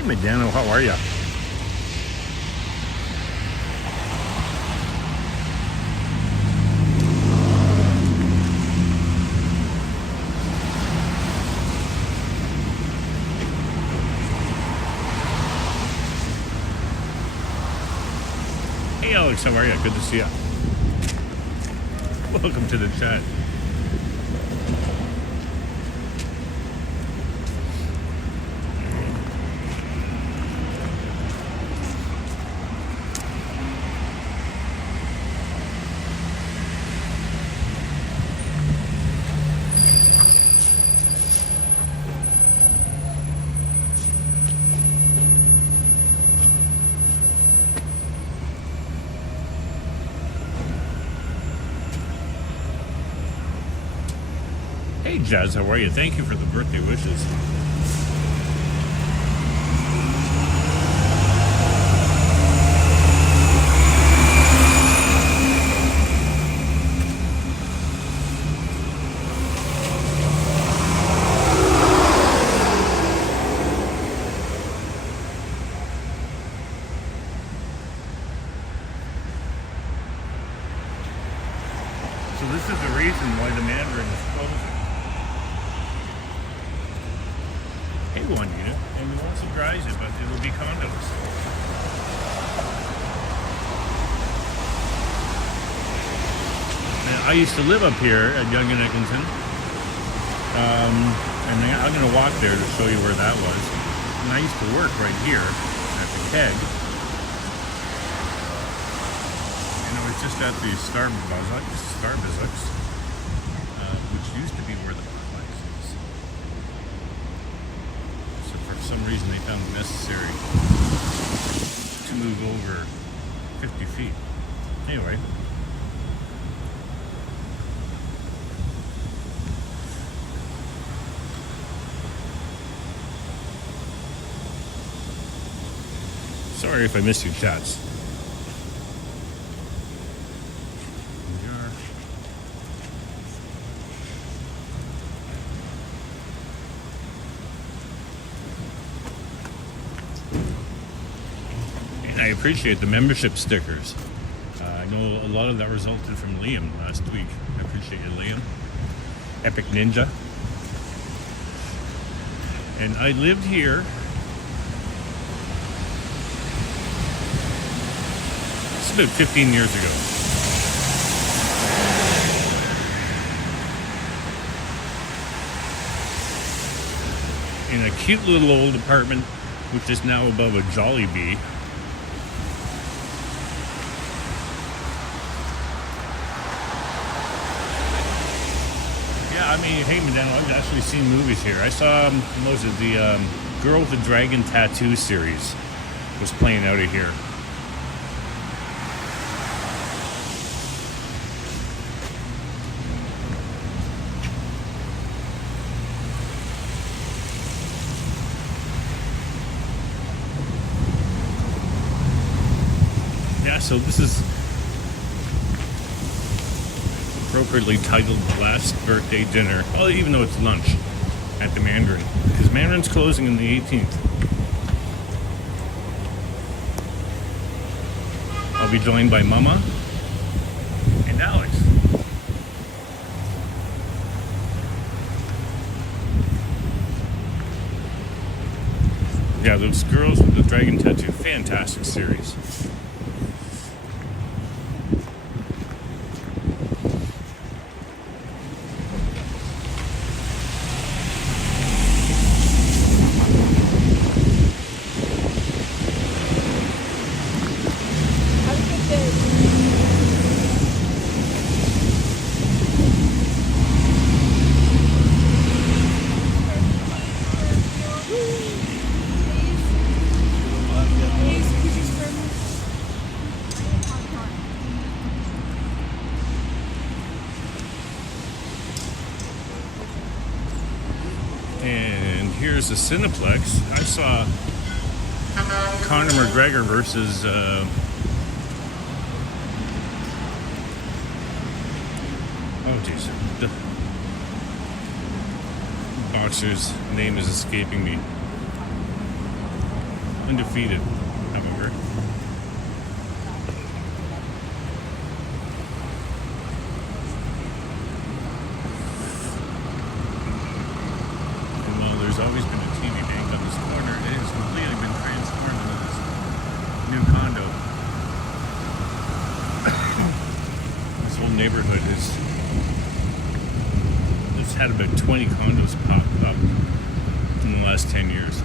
Hey, Medano, how are you? Hey, Alex, how are you? Good to see you. Welcome to the chat. Hey, Jazz, how are you? Thank you for the birthday wishes. So this is the reason why the Mandarin is closing. Hey, one unit, and we won't surprise you, but it will be condos. Now, I used to live up here at Yonge Eglinton, and I'm going to walk there to show you where that was. And I used to work right here at the keg. Just at the Starbucks, which used to be where the complex is. So for some reason they found it necessary to move over 50 feet. Anyway. Sorry if I missed your chats. I appreciate the membership stickers. I know a lot of that resulted from Liam last week. I appreciate you, Liam. Epic Ninja. And I lived here. It's about 15 years ago. In a cute little old apartment, which is now above a Jollibee. I mean, hey, Medano, I've actually seen movies here. I saw, what was it, the Girl with the Dragon Tattoo series was playing out of here. Yeah, so this is appropriately titled The Last Birthday Dinner. Well, even though it's lunch at the Mandarin, because Mandarin's closing on the 18th. I'll be joined by Mama and Alex. Yeah, those Girls with the Dragon Tattoo, fantastic series. And here's the Cineplex. I saw Conor McGregor versus oh geez, the boxer's name is escaping me. undefeated, however. And while there's always been a TV bank on this corner, it has completely been transformed into this new condo. This whole neighborhood it's had about 20 condos pop up in the last 10 years.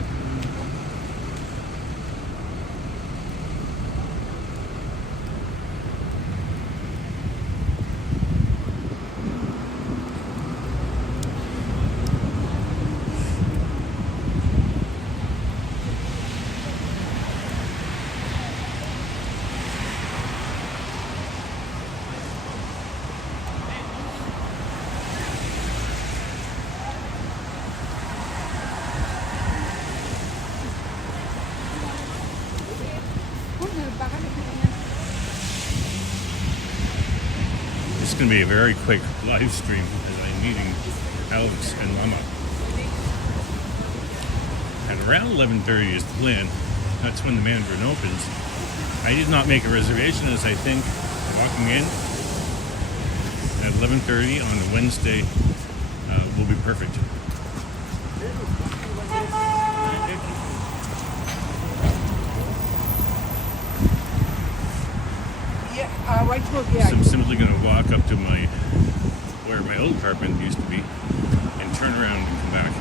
It's going to be a very quick live stream as I'm meeting Alex and Mama. At around 11:30 is the plan. That's when the Mandarin opens. I did not make a reservation, as I think walking in at 11:30 on a Wednesday will be perfect. Right hook, So I'm simply going to walk up to where my old apartment used to be and turn around and come back.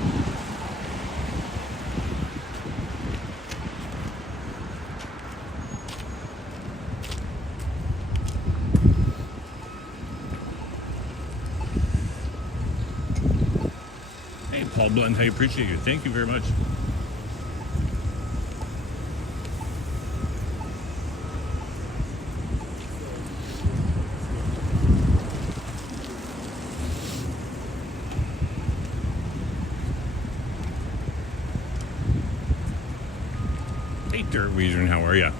Hey, Paul Blunt, I appreciate you. Thank you very much. Hey, Dirt Weezer, how are ya?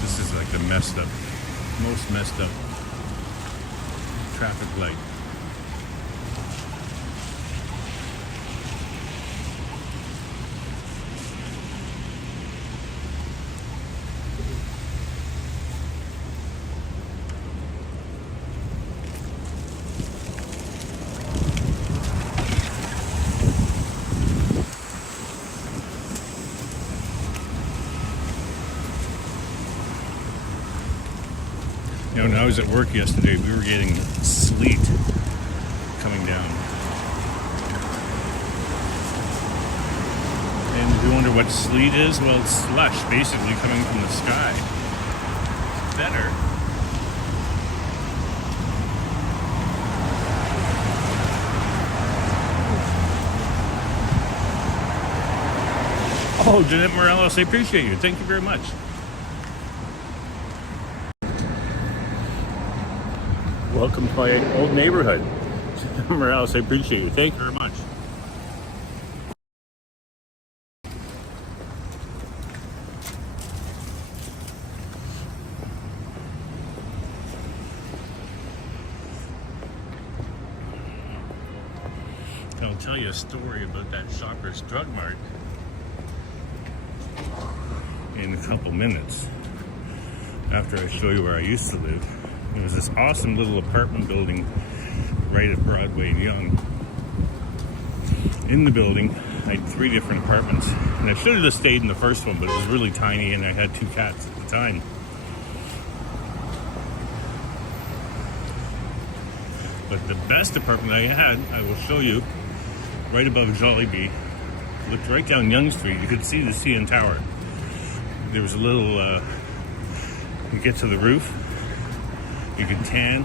This is like the most messed up traffic light. You know, when I was at work yesterday, we were getting sleet coming down. And if you wonder what sleet is, well, it's slush basically coming from the sky. It's better. Oh, Jeanette Morales, I appreciate you. Thank you very much. Welcome to my old neighborhood. Morales, I appreciate you. Thank you very much. I'll tell you a story about that Shoppers Drug Mart in a couple minutes after I show you where I used to live. It was this awesome little apartment building right at Broadway and Yonge. In the building, I had 3 different apartments, and I should have just stayed in the first one, but it was really tiny, and I had 2 cats at the time. But the best apartment I had, I will show you, right above Jollibee. Looked right down Yonge Street. You could see the CN Tower. There was a little, you get to the roof, you can tan.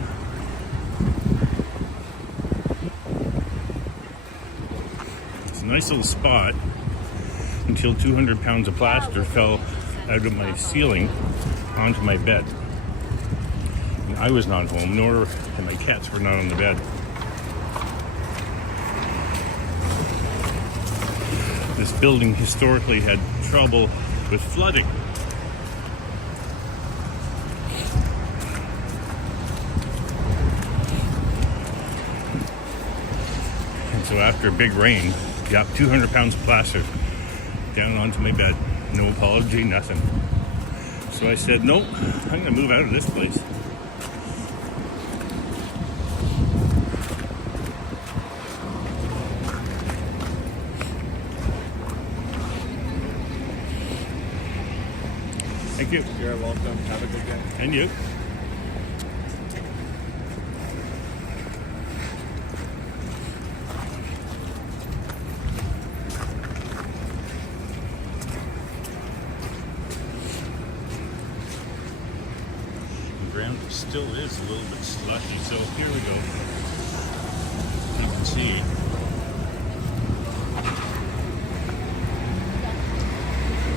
It's a nice little spot until 200 pounds of plaster fell out of my ceiling onto my bed. And I was not home, and my cats were not on the bed. This building historically had trouble with flooding. So after a big rain, 200 pounds of plaster down onto my bed. No apology, nothing. So I said, nope, I'm gonna move out of this place. Thank you. You're welcome. Have a good day. And you. The ground still is a little bit slushy, so here we go. You can see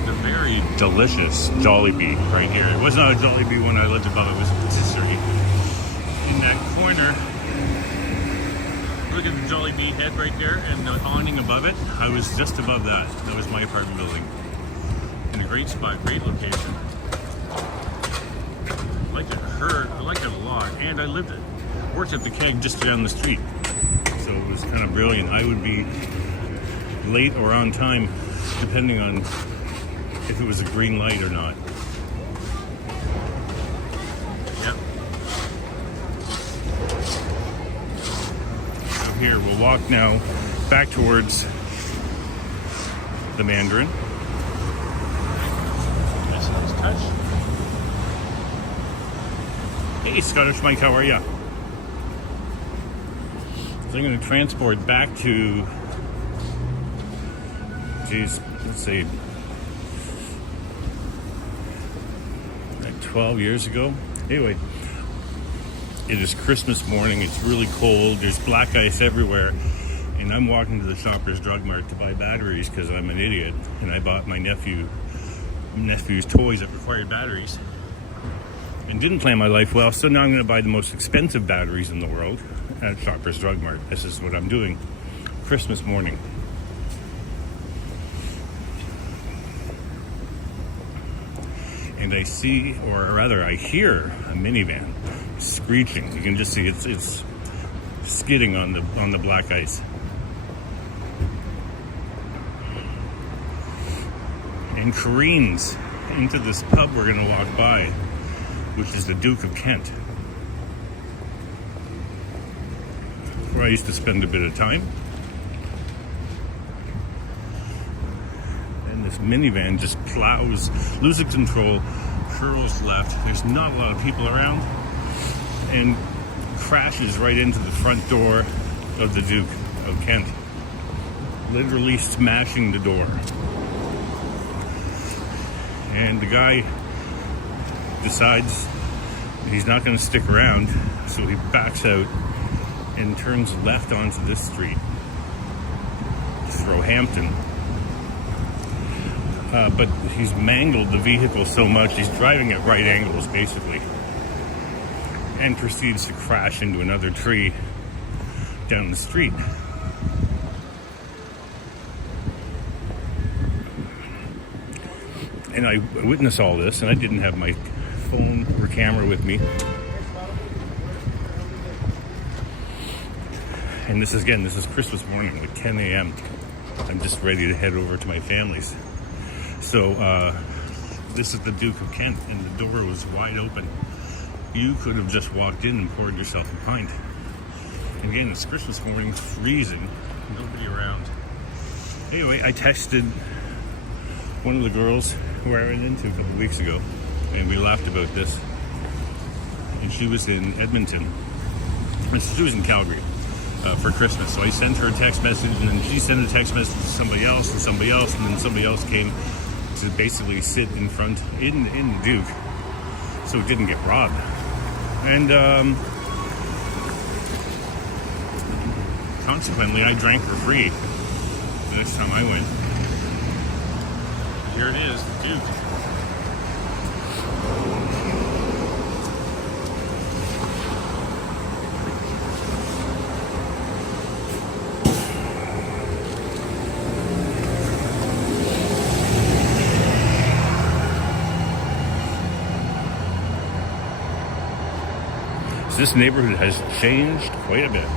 the very delicious Jollibee right here. It was not a Jollibee when I lived above, it was a patisserie. In that corner, look at the Jollibee head right there and the awning above it. I was just above that. That was my apartment building. In a great spot, great location. I liked it a lot, and I worked at the Keg just down the street. So it was kind of brilliant. I would be late or on time, depending on if it was a green light or not. Yep. So here, we'll walk now back towards the Mandarin. That's a nice touch. Hey, Scottish Mike, how are ya? So I'm going to transport back to, let's see, 12 years ago. Anyway, it is Christmas morning. It's really cold. There's black ice everywhere. And I'm walking to the Shoppers Drug Mart to buy batteries because I'm an idiot. And I bought my nephew's toys that required batteries. And didn't plan my life well, so now I'm going to buy the most expensive batteries in the world at Shoppers Drug Mart. This is what I'm doing Christmas morning. And I see, or rather I hear, a minivan screeching. You can just see it's skidding on the black ice. And careens into this pub we're going to walk by, which is the Duke of Kent, where I used to spend a bit of time. And this minivan just plows, loses control, curls left. There's not a lot of people around, and crashes right into the front door of the Duke of Kent, literally smashing the door. And the guy decides he's not going to stick around, so he backs out and turns left onto this street through Hampton. But he's mangled the vehicle so much, he's driving at right angles basically, and proceeds to crash into another tree down the street. And I witnessed all this, and I didn't have my phone or camera with me. And this is Christmas morning, like 10 a.m. I'm just ready to head over to my family's. So this is the Duke of Kent, and the door was wide open. You could have just walked in and poured yourself a pint. And again, it's Christmas morning, freezing, nobody around. Anyway, I texted one of the girls who I ran into a couple of weeks ago, and we laughed about this. And she was in Edmonton, and she was in Calgary for Christmas. So I sent her a text message, and then she sent a text message to somebody else, and then somebody else came to basically sit in front in the Duke, so it didn't get robbed. And consequently, I drank for free the next time I went. Here it is, the Duke. So this neighborhood has changed quite a bit.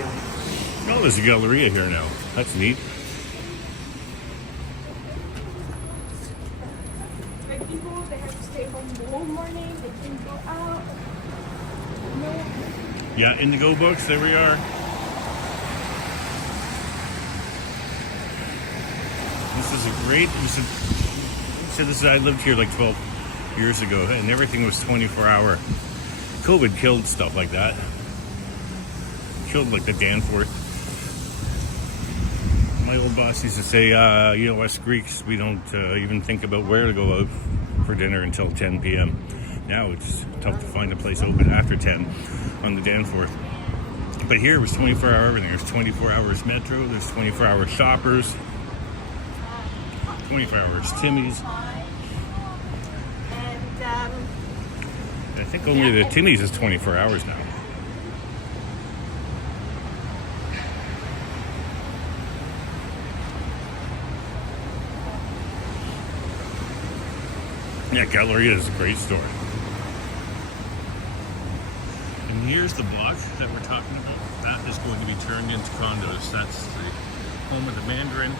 Oh, there's a Galleria here now. That's neat. Like people, they have to stay home the whole morning. They can go out. No. Yeah, Indigo Books, there we are. This is a great, I lived here like 12 years ago and everything was 24-hour. COVID killed stuff like that. Killed like the Danforth. My old boss used to say, us Greeks, we don't even think about where to go out for dinner until 10 p.m. Now it's tough to find a place open after 10 on the Danforth. But here it was 24-hour everything. There's 24 hours Metro, there's 24-hour Shoppers, 24 hours Timmy's. I think only the Timmy's is 24 hours now. Yeah, Galleria is a great store. And here's the block that we're talking about. That is going to be turned into condos. That's the home of the Mandarin.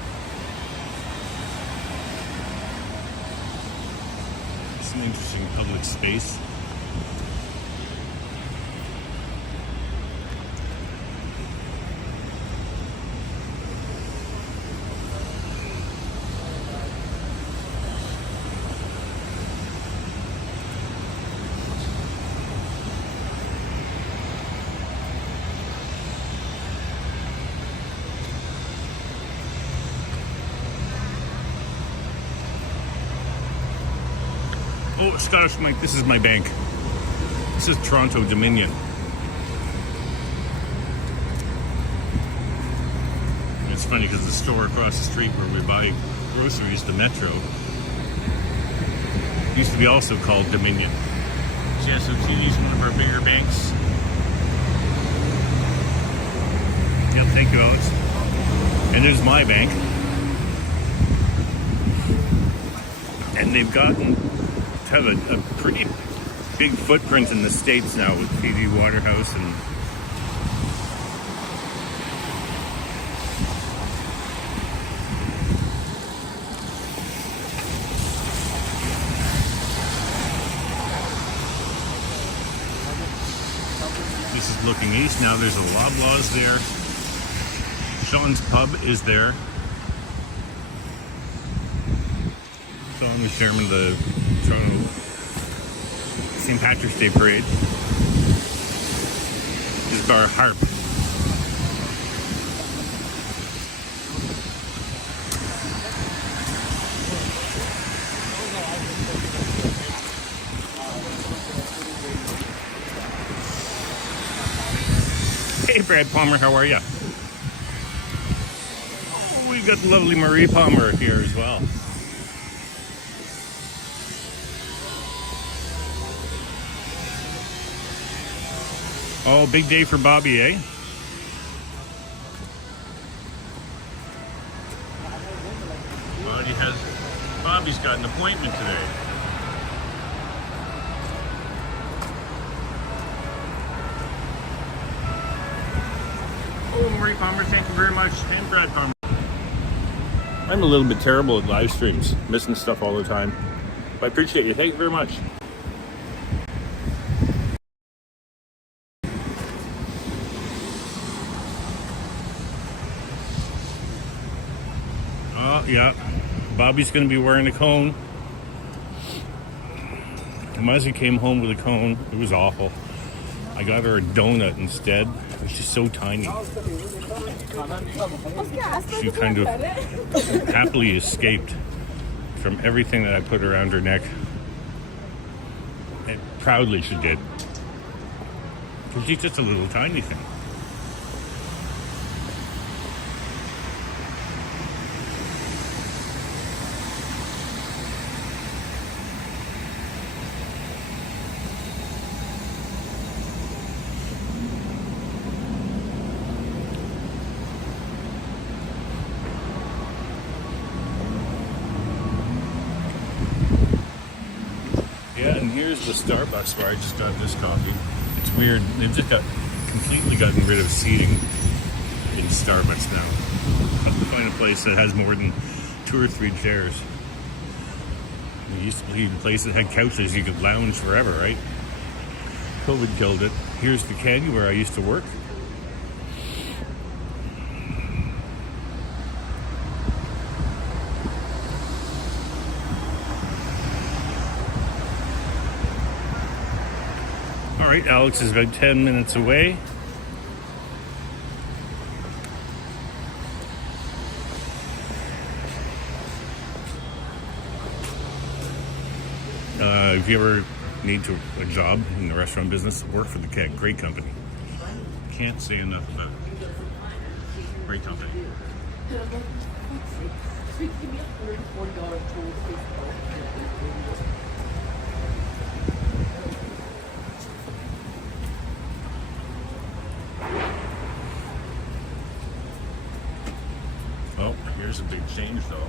It's an interesting public space. Oh, Scottish Mike, this is my bank. This is Toronto Dominion. It's funny because the store across the street where we buy groceries, the Metro, used to be also called Dominion. GSOT is one of our bigger banks. Yep, thank you, Alex. And there's my bank. And they've have a pretty big footprint in the States now with PD Waterhouse and this is looking east. Now there's a Loblaws there. Sean's Pub is there. So I'm the chairman of the Toronto St. Patrick's Day Parade. This is our harp. Hey Brad Palmer, how are you? Oh, we got the lovely Marie Palmer here as well. Oh, big day for Bobby, eh? Bobby's got an appointment today. Oh, Marie Palmer, thank you very much. And Brad Palmer. I'm a little bit terrible at live streams, missing stuff all the time. But I appreciate you. Thank you very much. Yeah, Bobby's going to be wearing a cone. Muzzy came home with a cone. It was awful. I got her a donut instead. It was just so tiny. She kind of happily escaped from everything that I put around her neck. And proudly she did. Because she's just a little tiny thing. Yeah, and here's the Starbucks where I just got this coffee. It's weird. They've just got completely gotten rid of seating in Starbucks now. Tough to find a place that has more than 2 or 3 chairs. There used to be a place that had couches you could lounge forever, right? COVID killed it. Here's the keg where I used to work. All right, Alex is about 10 minutes away. If you ever need a job in the restaurant business, work for the Keg. Great company. Can't say enough about it. Great company. Oh, here's a big change though.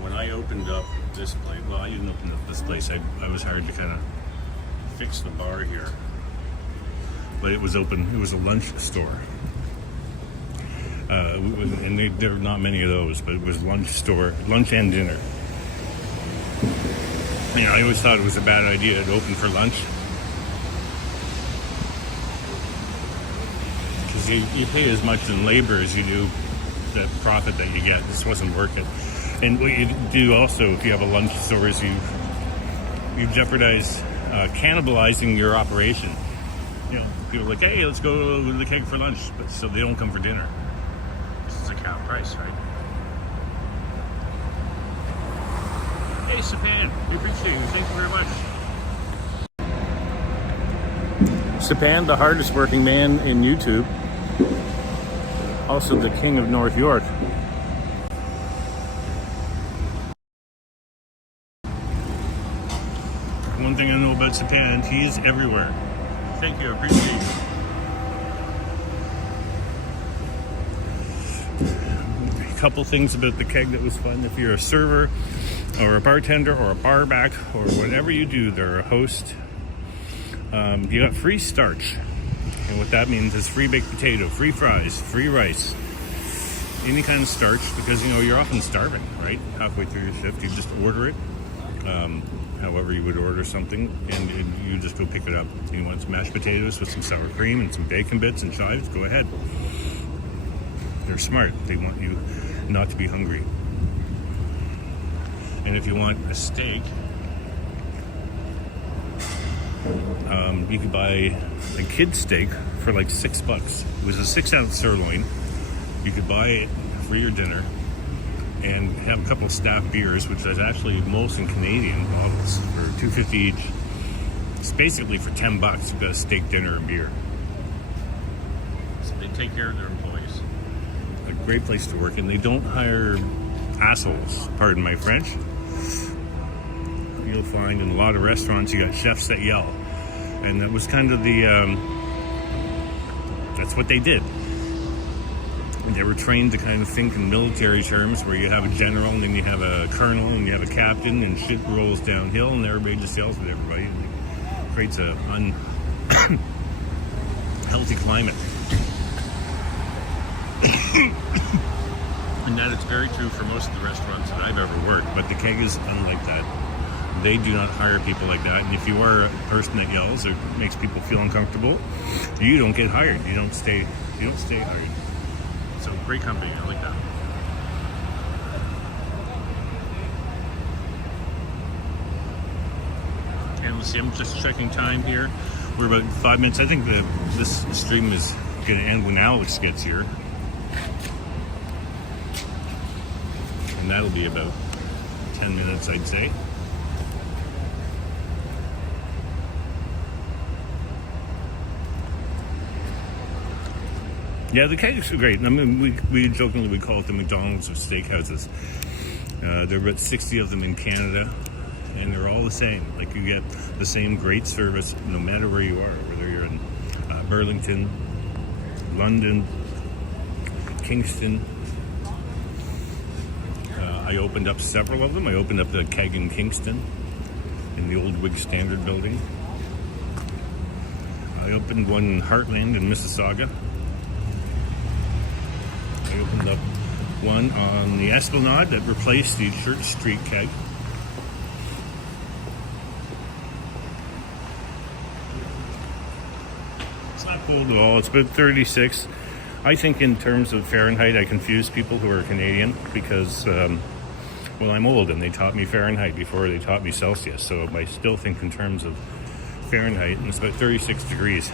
When I opened up this place, well, I didn't open up this place. I was hired to kind of fix the bar here. But it was open. It was a lunch store. And there are not many of those, but it was lunch store, lunch and dinner. You know, I always thought it was a bad idea to open for lunch. Because you pay as much in labor as you do the profit that you get. This wasn't worth it. And what you do also, if you have a lunch store, is you jeopardize cannibalizing your operation. You know, people are like, hey, let's go to the Keg for lunch, but so they don't come for dinner. This is a cap price, right? Hey, Sapan, we appreciate you. Thank you very much. Sapan, the hardest working man in YouTube, also the king of North York. One thing I know about Sapan, he is everywhere. Thank you, I appreciate you. A couple things about the Keg that was fun. If you're a server or a bartender or a barback or whatever you do, they're a host. You got free starch. And what that means is free baked potato, free fries, free rice, any kind of starch, because you know you're often starving, right? Halfway through your shift, you just order it. However you would order something, and you just go pick it up. You want some mashed potatoes with some sour cream and some bacon bits and chives, go ahead. They're smart. They want you not to be hungry. And if you want a steak, you could buy a kid's steak for like $6. It was a 6-ounce sirloin. You could buy it for your dinner and have a couple of staff beers, which is actually Molson Canadian bottles for $2.50 each. It's basically for $10. You've got a steak dinner and beer. So they take care of their employees. A great place to work, and they don't hire assholes, pardon my French. You'll find in a lot of restaurants you got chefs that yell, and that was kind of the that's what they did. They were trained to kind of think in military terms, where you have a general and then you have a colonel and you have a captain, and shit rolls downhill and everybody just yells at everybody. And it creates a unhealthy climate. And that is very true for most of the restaurants that I've ever worked, but the Keg is unlike that. They do not hire people like that, and if you are a person that yells or makes people feel uncomfortable, you don't get hired. You don't stay hired. So great company, I like that. And let's see, I'm just checking time here. We're about 5 minutes. I think this stream is going to end when Alex gets here. And that'll be about 10 minutes, I'd say. Yeah, the Kegs are great. I mean, we jokingly call it the McDonald's of steakhouses. There are about 60 of them in Canada, and they're all the same. Like, you get the same great service no matter where you are, whether you're in Burlington, London, Kingston. I opened up several of them. I opened up the Keg in Kingston in the old Whig Standard building. I opened one in Heartland in Mississauga. I opened up one on the Esplanade that replaced the Church Street keg. It's not cold at all. It's about 36. I think in terms of Fahrenheit, I confuse people who are Canadian because, well, I'm old and they taught me Fahrenheit before they taught me Celsius. So I still think in terms of Fahrenheit, and it's about 36 degrees.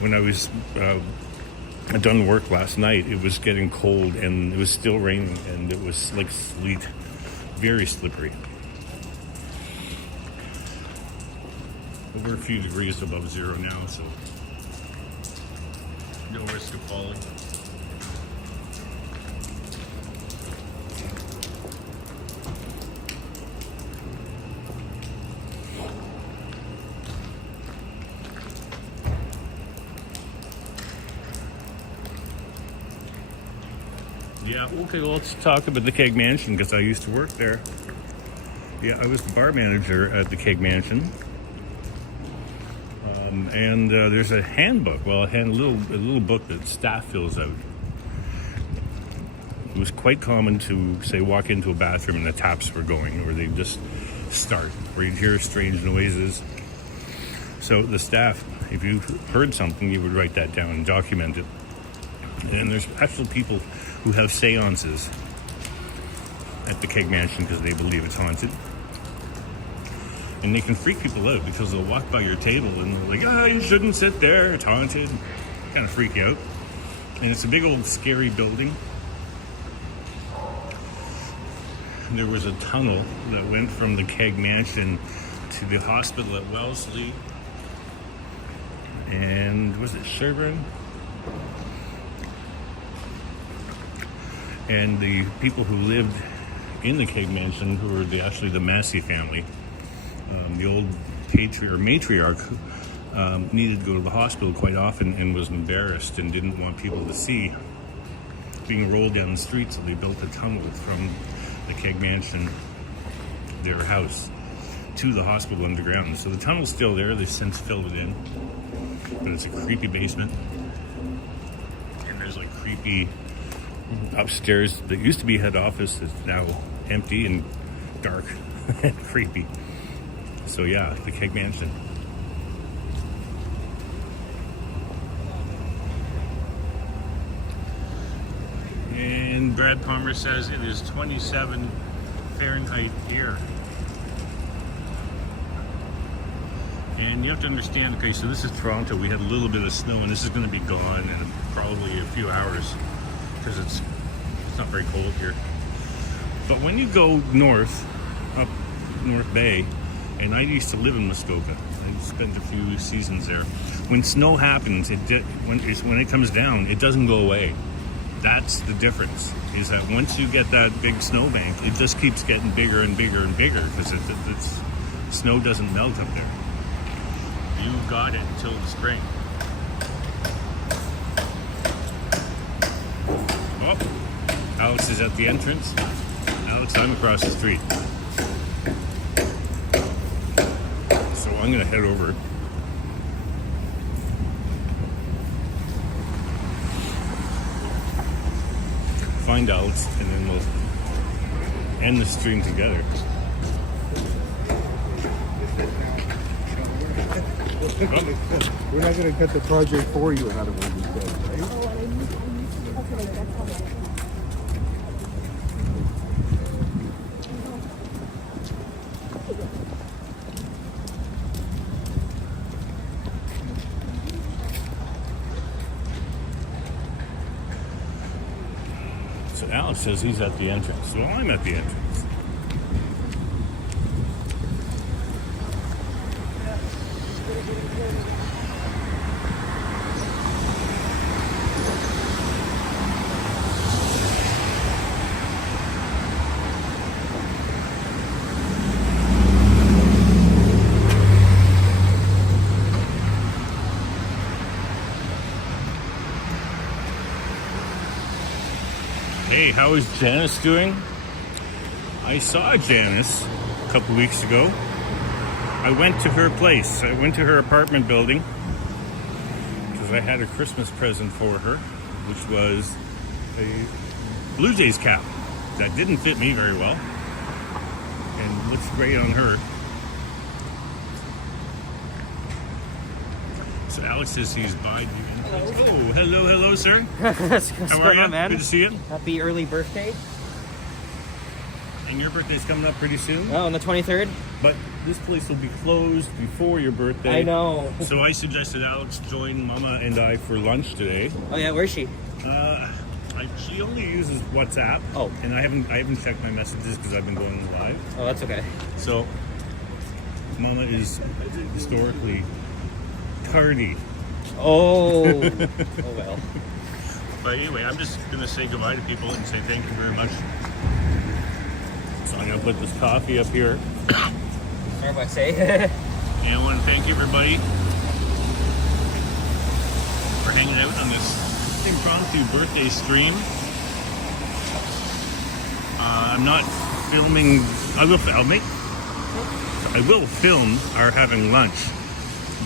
When I was done work last night, it was getting cold and it was still raining and it was like sleet, very slippery. But we're a few degrees above zero now, so no risk of falling. Yeah, okay, well, let's talk about the Keg Mansion because I used to work there. Yeah, I was the bar manager at the Keg Mansion. And there's a handbook, well, a little book that staff fills out. It was quite common to, say, walk into a bathroom and the taps were going, or they just start, or you'd hear strange noises. So the staff, if you heard something, you would write that down and document it. And there's actual people who have seances at the Keg Mansion because they believe it's haunted. And they can freak people out because they'll walk by your table and they're like, you shouldn't sit there, it's haunted. Kind of freak you out. And it's a big old scary building. There was a tunnel that went from the Keg Mansion to the hospital at Wellesley. And was it Sherburne? And the people who lived in the Keg Mansion, who were actually the Massey family, the old matriarch needed to go to the hospital quite often and was embarrassed and didn't want people to see being rolled down the street, so they built a tunnel from the Keg Mansion, their house, to the hospital underground. So the tunnel's still there, they've since filled it in, but it's a creepy basement. And there's like creepy upstairs that used to be head office is now empty and dark and creepy. So yeah, the Keg Mansion. And Brad Palmer says it is 27 Fahrenheit here. And you have to understand, okay, so this is Toronto. We had a little bit of snow and this is going to be gone in probably a few hours because it's not very cold here. But when you go north, up North Bay, and I used to live in Muskoka. I spent a few seasons there. When snow happens, when it comes down, it doesn't go away. That's the difference, is that once you get that big snowbank, it just keeps getting bigger and bigger and bigger because snow doesn't melt up there. You've got it until the spring. Oh, Alex is at the entrance. Alex, I'm across the street. So I'm going to head over. Find Alex, and then we'll end the stream together. We're not going to cut the project for you, in other words, right? So Alex says he's at the entrance. Well, I'm at the entrance. Hey, how is Janice doing? I saw Janice a couple weeks ago. I went to her place. I went to her apartment building because I had a Christmas present for her, which was a Blue Jays cap that didn't fit me very well and looks great on her. So Alex says he's by. Oh, hello, sir. What's How are going you? on, man? Good to see you. Happy early birthday. And your birthday's coming up pretty soon. Oh, on the 23rd? But this place will be closed before your birthday. I know. So I suggested Alex join Mama and I for lunch today. Oh yeah, where's she? She only uses WhatsApp. Oh. And I haven't checked my messages because I've been going live. Oh, that's okay. So Mama is historically tardy. Oh. Oh well. But anyway, I'm just gonna say goodbye to people and say thank you very much. So I'm gonna put this coffee up here. Starbucks, eh? And I want to thank everybody for hanging out on this impromptu birthday stream. I'm not filming. I will film our having lunch,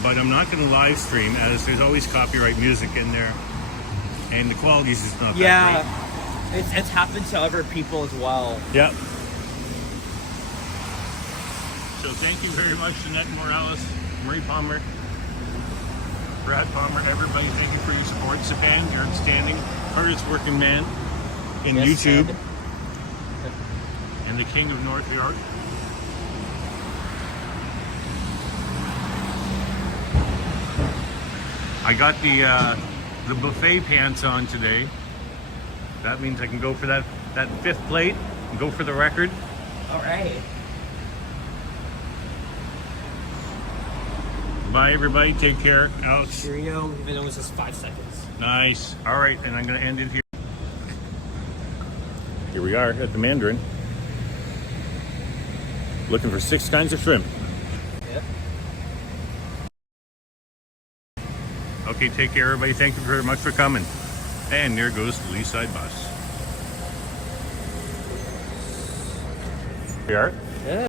but I'm not going to live stream as there's always copyright music in there, and the quality is just not Yeah. that great. It's happened to other people as well. Yep. So thank you very much, Jeanette Morales, Marie Palmer, Brad Palmer, everybody. Thank you for your support. Sapan, you're outstanding, hardest working man in Yes, YouTube, Ed. and the king of North York. I got the buffet pants on today. That means I can go for that fifth plate and go for the record. All right. Bye, everybody. Take care. Alex. Cheerio, even though it was just 5 seconds. Nice. All right, and I'm going to end it here. Here we are at the Mandarin. Looking for 6 kinds of shrimp. Yep. Okay, take care, everybody. Thank you very much for coming. And there goes the Leaside bus. Here we are. Yeah.